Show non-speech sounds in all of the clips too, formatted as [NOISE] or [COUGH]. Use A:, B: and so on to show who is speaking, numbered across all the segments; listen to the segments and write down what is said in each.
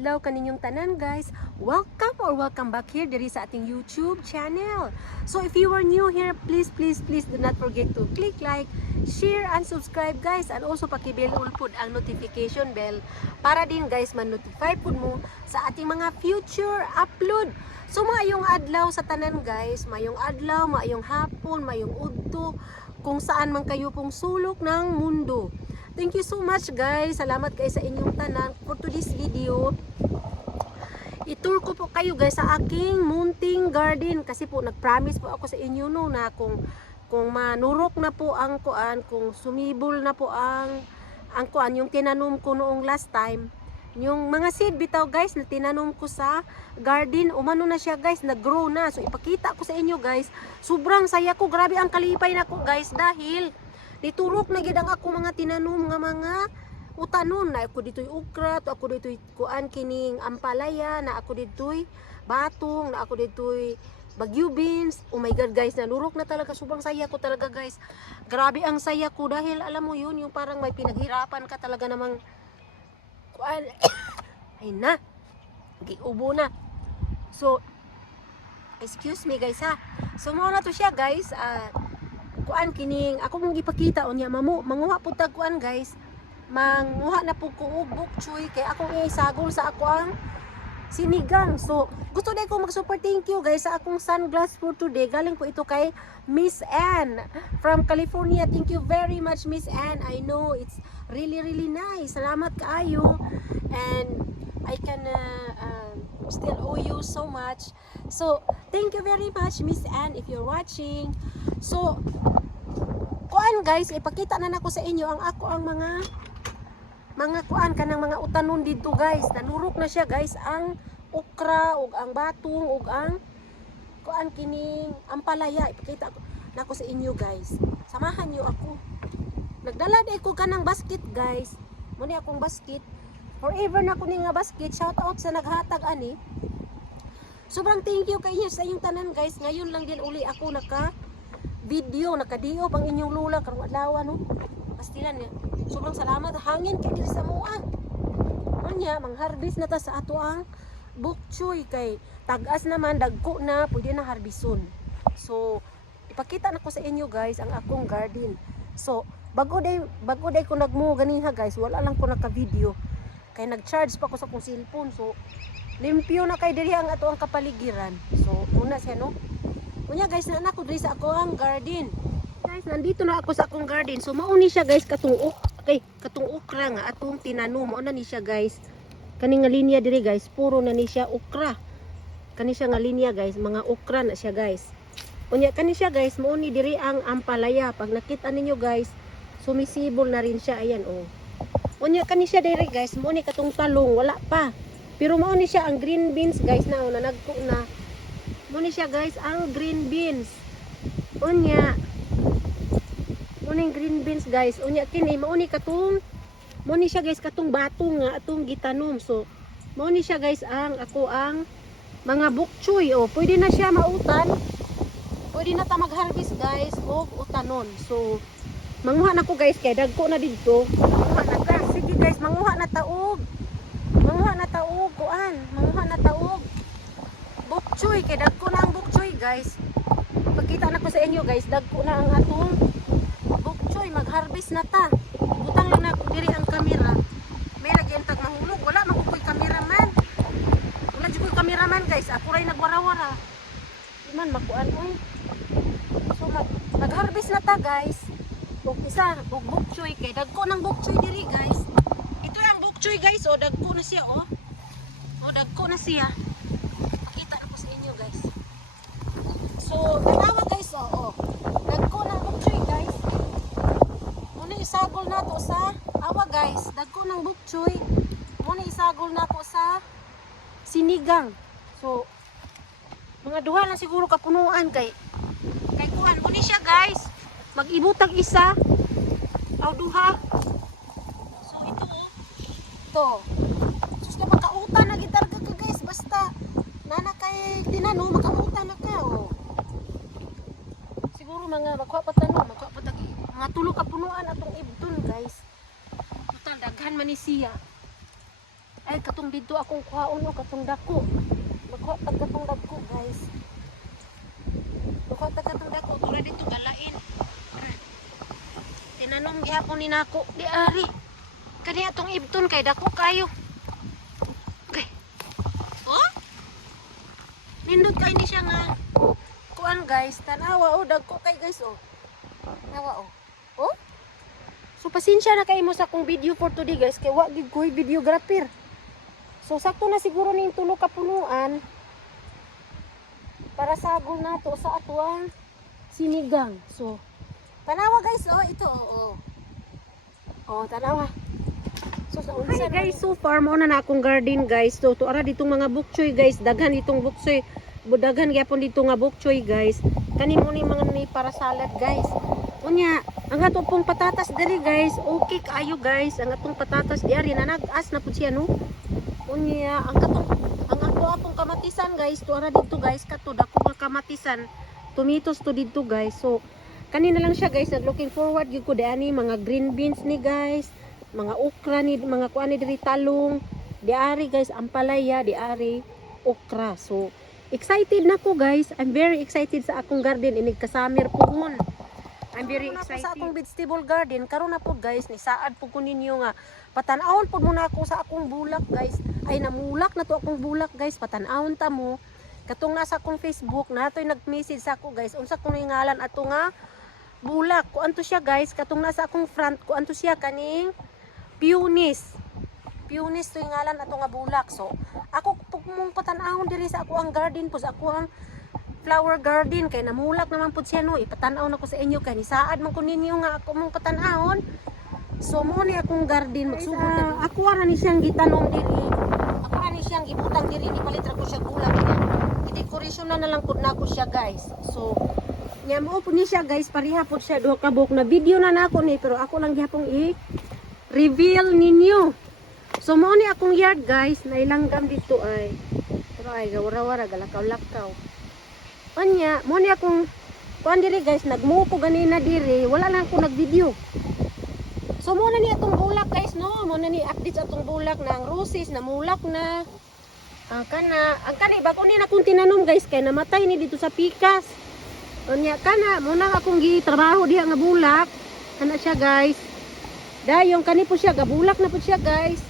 A: adlaw kaninyong tanan guys. Welcome or welcome back here diri sa ating YouTube channel. So if you are new here, please please please do not forget to click like, share and subscribe guys and also paki-bell all pud ang notification bell para din guys man-notify pud mo sa ating mga future upload. So maayong adlaw sa tanan guys, maayong adlaw, maayong hapon, maayong udto kung saan man kayo pong sulok ng mundo. Thank you so much guys. Salamat guys sa inyong tanan for today's video. Itur ko po kayo guys sa aking munting garden kasi po nag-promise po ako sa inyo no na kung kung manurok na po ang kuan, kung sumibol na po ang ang kuan yung tinanom ko noong last time. Yung mga seed bitaw guys na tinanom ko sa garden, umano na siya guys, nag-grow na. So ipakita ko sa inyo guys, sobrang saya ko, grabe ang kalipay na ko guys dahil Niturok na gid ang ako mga tinanom nga mga utanon na ako ditoy ukra, to ako ditoy kuan kining ampalaya, na ako ditoy batong, na ako ditoy bagyo beans. Oh my god guys, nalurok na talaga sobrang saya ko talaga guys. Grabe ang saya ko dahil alam mo yun, yung parang may pinaghirapan ka talaga namang kuan. [COUGHS] Ay na. Giubo na. So excuse me guys ha. So mao na to siya guys. Ah, kuan kining ako mong ipakita unya mamo manguha pud tag kuan guys. Manguha na pud ko og bok choy kay akong isagol sa ako ang sinigang. So gusto day ko mag super thank you guys sa akong sunglass for today. Galing po ito kay Miss Ann from California. Thank you very much Miss Ann. I know it's really really nice. Salamat kaayo. And I can uh, uh, still owe you so much. So thank you very much Miss Ann if you're watching. So kuan guys ipakita na nako sa inyo ang ako ang mga mga kuan kanang mga utanon dito guys. Nanurok na siya guys ang okra ug ang batong ug ang kuan kining ampalaya ipakita ko nako sa inyo guys. Samahan niyo ako. Nagdala di ko kanang basket guys. Mo ni akong basket forever na ko ni nga basket shout out sa naghatag ani. Sobrang thank you kay inyo sa inyong tanan guys. Ngayon lang din uli ako naka video nakadiop ang inyong lula karong adlaw no pastilan niya. Sobrang salamat. Hangin kay diri sa mua. Unya mangharvest na ta sa ato ang bukchoy kay tagas naman dagko na pwede na harbison so ipakita na ko sa inyo guys ang akong garden. So bago day bago day ko nagmo ganiha guys wala lang ko naka video kay nag-charge pa ko sa kong cellphone so limpyo na kay diri ang ato ang kapaligiran so una siya no Kunya guys, na ako diri sa ako ang garden. Guys, nandito na ako sa akong garden. So mauni siya guys katong ok, okay, katong okra nga atong tinanom. Mao na ni siya guys. Kani nga linya diri guys, puro na ni siya okra. Kani siya nga linya guys, mga okra na siya guys. Unya kani siya guys, mauni diri ang ampalaya. Pag nakita ninyo guys, sumisibol na rin siya ayan oh. Unya kani siya diri guys, mauni katong talong, wala pa. Pero mauni siya ang green beans guys na oh, na nagko na Muni siya guys, ang green beans. Unya. Muni green beans guys. Unya kini mauni katong Muni siya guys katong batong nga atong gitanom. So mauni siya guys ang ako ang mga bukchoy. Oh, pwede na siya mautan. Pwede na ta mag-harvest guys og utanon. So manguha na ko guys kay dagko na didto. Manguha na manguha na ta og manguha na ta og kuan. Manguha na ta og bukchoy kay dagko na ang bukchoy guys. Pagkita na ko sa inyo guys dagko na ang atong bukchoy. Mag-harvest na ta. Butang lang na diri ang kamera may lagyan tag mahulog. Wala man ko koy cameraman. Wala jud koy cameraman guys. Ako ray nagwara-wara. Di man makuan oy so mag mag-harvest na ta guys. Ug isa ug bukchoy kay dagko ng bukchoy diri guys bukchoy guys oh dagko na siya oh oh dagko na siya Pakita na ko sa inyo guys. So, tanawa guys oh. oh. Dagko ng bukchoy guys. Muna isagol na to sa awa guys. Dagko ng bukchoy. Muna isagol na to sa sinigang. So, mga duha lang siguro kapunuan kay kay kuhan muna siya guys. Mag-ibutag isa. Aw duha. Oh. Ito. Sus na makautan na gitar ka ka, guys basta nana kay tinano makautan na ka oh. Siguro mga magkuha pa tanong, mga tulo ka punuan atong ibton guys. Total daghan man ni siya. Ay, katong dito akong kuhaon o katong dako. Magkuha katong dako, guys. Magkuha katong dako. Tura dito galain. Tinanong gihapon ni nako. Di ari. Kani atong ibton kay dako kayo. Okay. Oh? Nindot kay ni siya nga. Kuan guys, tanawa oh, dagko kay guys oh. Tanawa oh. Oh? So pasensya na kay mo sa akong video for today guys kay wa gid ko'y videographer. So sakto na siguro ning tulo ka punuan para sagol nato sa atuang sinigang. So tanawa guys oh ito oh. Oh, oh tanawa. So sa Hi guys, so far mo na na akong garden guys. So to ara ditong mga bukchoy guys, daghan itong bukchoy. Budagan gyapon dito nga bukchoy guys. Kani mo ni mga ni para salad guys. Unya, ang atong pong patatas diri guys, okay kaayo guys. Ang atong patatas diari na nag-as na pud siya no. Unya, ang katong ang ako apong kamatisan guys, tuara dito guys, kato dako nga kamatisan. Tomatoes to dito guys. So, kanina lang siya guys, nag looking forward gyud ko ani mga green beans ni guys, mga okra ni mga kuan ni diri talong. Diari guys, ang palaya, diari okra. So, excited na ko guys. I'm very excited sa akong garden inig kasamir puhon. I'm very excited. Sa akong vegetable garden, karon na po guys, ni saad po ko ninyo nga patanawon po muna ako sa akong bulak guys. Ay namulak na to akong bulak guys, patanawon ta mo. Katong nasa akong Facebook, natoy nag-message sa ako guys, unsa kong ngalan ato nga bulak. Ko anto siya guys, katong nasa akong front, ko anto siya kaning peonies. Peonies to yung ngalan ato nga bulak. So, ako pug mong patanawon diri sa ako ang garden po sa ako ang flower garden kay namulak naman pud siya no? Ipatanaw na ko sa inyo kay nisaad man ko ninyo nga ako mong patanahon. So mo ni akong garden magsugod uh, ako ra ni siyang gitanom diri. Ako ra ni siyang gibutang diri ni palit ra ko siya niya i-decoration na na lang pud nako siya guys. So nya mo pud ni siya guys pareha pud siya duha ka buok na video na nako ni pero ako lang gihapon i reveal ninyo so mo ni akong yard guys nailanggam dito ay pero ay gawara-wara galakaw-lakaw Anya, mo ni akong kuan diri guys, nagmupo ganina diri, wala lang ako nag-video. So mo na ni atong bulak guys no, mo na ni update sa atong bulak na ang roses namulak na. Ang kana, ang kani bago ni na kung tinanom guys kay namatay ni dito sa pikas. Anya kana, mo na akong gitrabaho diha nga bulak. Ana siya guys. Dayong kani po siya gabulak na po siya guys.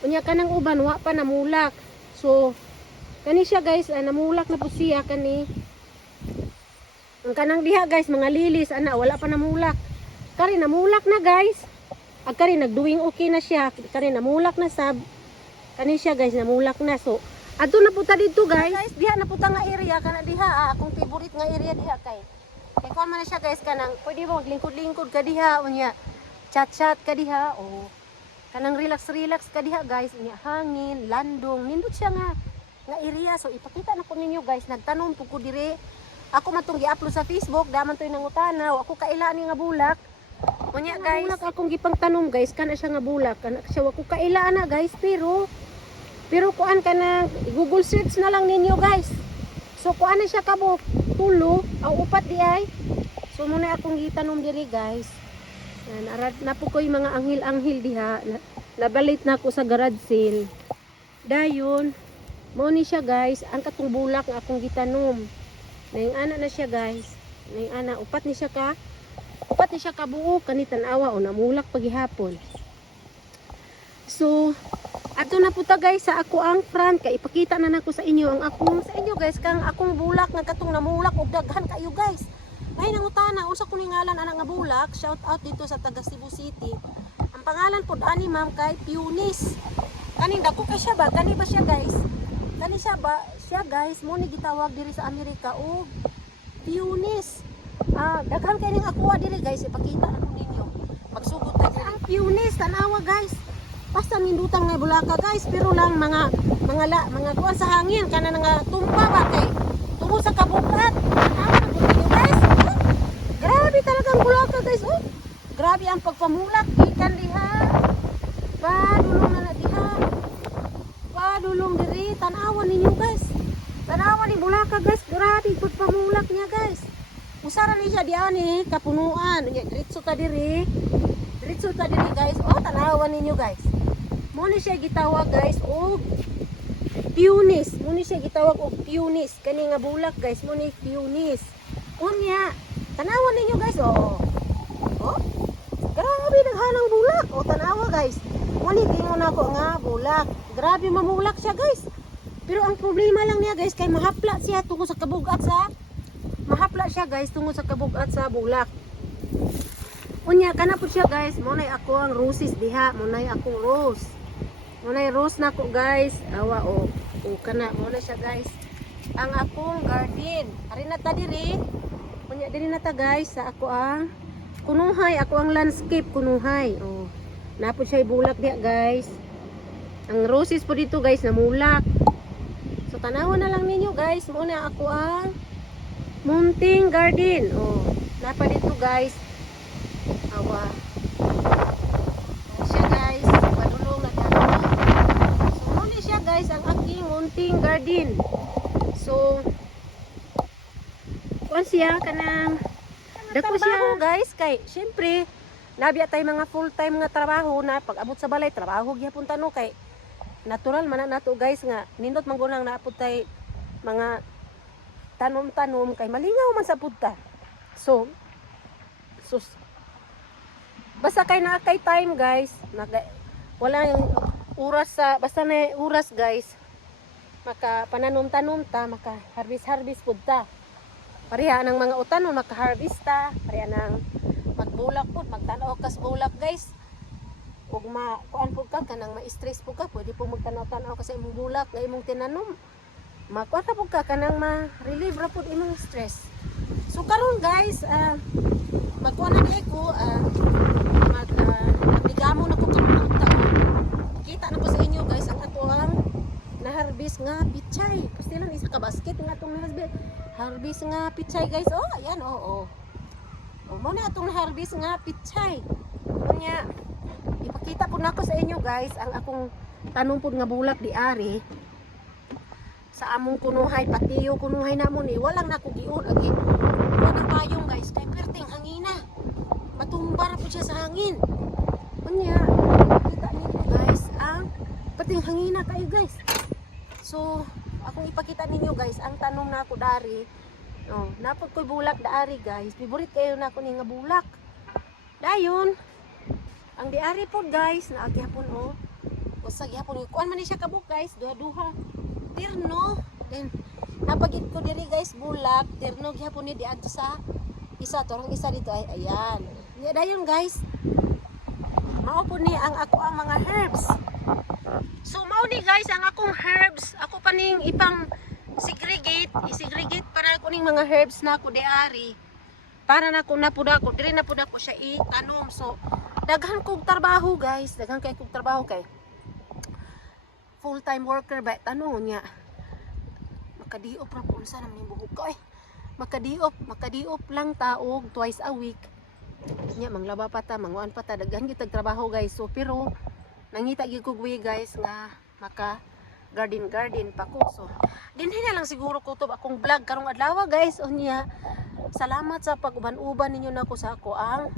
A: Unya kanang uban wa pa namulak. So kani siya guys, ah, namulak na po siya kani. Ang kanang diha guys, mga lilis, ana, wala pa namulak. Kari namulak na guys. Ag kari nagduwing okay na siya. Kari namulak na sab. Kani siya guys, namulak na. So, adto na puta dito guys. Guys, diha na puta nga area kana diha. Ah, akong favorite nga area diha kay. Kay kuan man siya guys kanang pwede mo maglingkod-lingkod ka diha unya. Chat-chat ka diha o kanang relax-relax ka diha guys unya hangin, landong, nindot siya nga nga area. So ipakita na ko ninyo guys, nagtanom po ko dire ako man tong gi-upload sa Facebook, daman to nangutana, ako kaila ni nga bulak. Unya guys, bulak akong gipang tanom guys, kana siya nga bulak, kana siya ako kaila na guys, pero pero kuan kana Google search na lang ninyo guys. So kuan na siya kabo tulo, ang upat di ay. So muna akong gitanom diri guys. Yan, na po mga anghil-anghil diha. Na, nabalit na ako sa garage sale. Dayon, mo ni siya guys, ang katong bulak nga akong gitanom. Nang ana na siya guys. Nang ana upat ni siya ka. Upat ni siya ka buo kani tan-awa o namulak paghihapon. So ato na puta guys sa ako ang front kay ipakita na nako sa inyo ang akong sa inyo guys kang akong bulak nga katong namulak og daghan kayo guys. Ay nangutana unsa ko ngalan ana nga bulak? Shout out dito sa taga Cebu City. Ang pangalan pod ani ma'am kay Punis. Kaning dako kay siya ba? Kani ba siya guys? Kani siya ba? Siya guys, mo ni gitawag diri sa Amerika og Punis. Ah, daghan kay ning akuha diri guys, ipakita na ko ninyo. Magsugod ta diri. Ang Punis tanawa guys. Basta nindutang nga bulaka guys, pero lang mga mga la, mga kuan sa hangin kana nga tumpa ba kay tumo sa kabukrat. Ah, guys. Oh, grabe talagang bulaka guys. Oh. Grabe ang pagpamulak gikan diha. Padulong na na diha padulong diri tanawan ninyo guys tanawan ni bulaka guys grabe pud pamulak niya guys usara ni siya diani kapunuan diretso ta diri diretso ta diri guys oh tanawan ninyo guys mo ni siya gitawag guys og Punis. Mo ni siya gitawag og punis. Kani nga bulak guys, mo ni punis. Unya, tanawan ninyo guys, oh. Oh. Grabe naghanang bulak. O tanawa guys. Mo ni gingon ako nga bulak. Grabe mamulak siya guys. Pero ang problema lang niya guys kay mahapla siya tungod sa kabugat sa mahapla siya guys tungod sa kabugat sa bulak. Unya kana siya guys, mo nay ako ang roses diha, mo nay akong rose. Mo nay rose na ko guys. Awa o. O kana mo siya guys. Ang akong garden. Ari na ta diri. Unya diri na ta guys sa ako ang kunuhay, ako ang landscape kunuhay. Oh. Napod siya bulak diha guys. Ang roses po dito guys namulak. So tanawon na lang ninyo guys, mo na ako ang munting garden. Oh, napa dito guys. Awa. Siya guys, padulong na dyan. So muna siya guys ang aking munting garden. So kuan siya kanang dako siya. Guys. Kay syempre nabiya tay mga full time nga trabaho na pag abot sa balay trabaho gyapon tano kay natural man na nato guys nga nindot man gunang naapod tay mga tanom-tanom. Kay malingaw man sa punta. So sus basta kay na kay time guys naga, wala yung oras sa basta na oras guys maka pananom-tanom ta maka harvest harvest pud ta pareha ng mga utanon maka harvest ta pareha ng magbulak pud magtanaw kas bulak guys. Ug ma kuan pud ka kanang ma-stress pud ka pwede po magtanaw-tanaw ka sa imong bulak nga imong tinanom. Makuha pud ka kanang ma-relieve ra pud imong stress. So karon guys ah magkuha na di ko ah mag uh, magligamo na ko karong taon kita na ko sa inyo guys ang ato ang na-harvest nga pichay. Kasi lang isa ka basket nga atong na-harvest harvest nga pichay guys. Oh ayan oh oh. Oh mo na atong na-harvest nga pichay. Unya, ipakita ko na ko sa inyo guys ang akong tanong pud nga bulak di ari. Sa among kunuhay patiyo kunuhay namon ni walang nako giun agi wala payong guys. Kay perting hangina matumba na po siya sa hangin. Unya kita ninyo guys ang perting hangina kayo guys. So akong ipakita ninyo guys ang tanong na ako dari. Oh napod ko'y bulak dari guys. Favorite kayo na ako ni nga bulak. Dayon. Ang diari po guys na agyapon oh. Usag yapon kuan man ni siya kabuk guys. Duha-duha. Tirno then napagit ko diri guys bulak. Tirno gyapon ni di adto sa isa. Torong isa dito ay ayan. Ya dayon guys. Mao po ni ang ako ang mga herbs so mao ni guys ang akong herbs. Ako pa ning ipang segregate i-segregate para ko ning mga herbs na ako diari. Para na ko napuda ko diri na puda ko siya itanom so daghan kog trabaho guys. Daghan kay kog trabaho kay full time worker ba? Tanong niya. Makadiop ra po sa naman buhok ko eh. Makadiop makadiop lang taog twice a week. Nya manglaba pa ta manguan pa ta. Daghan gyud tag trabaho guys. So pero nangita gyud kog guys nga maka garden garden pa ko. So dinhi na lang siguro ko to akong vlog karong adlaw guys. Unya salamat sa pag-uban-uban ninyo nako sa ako ang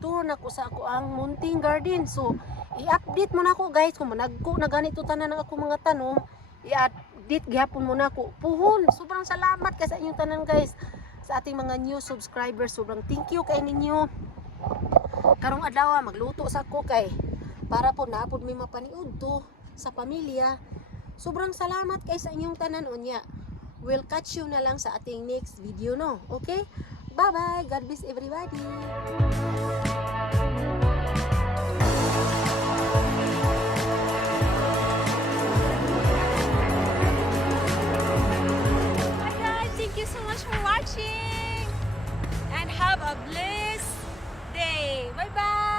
A: tour na ko sa ako ang munting garden. So i-update mo na ako guys. Kung managko na ganito tanan ng ako mga tanom i-update gyapon mo na ako. Puhon sobrang salamat kay sa inyong tanan guys. Sa ating mga new subscribers sobrang thank you kay ninyo. Karong adlaw magluto sa ako kay para po napod may mapaniod to sa pamilya. Sobrang salamat kay sa inyong tanan unya. We'll catch you na lang sa ating next video no. Okay? Bye-bye. God bless everybody. watching and have a bliss day. Bye bye.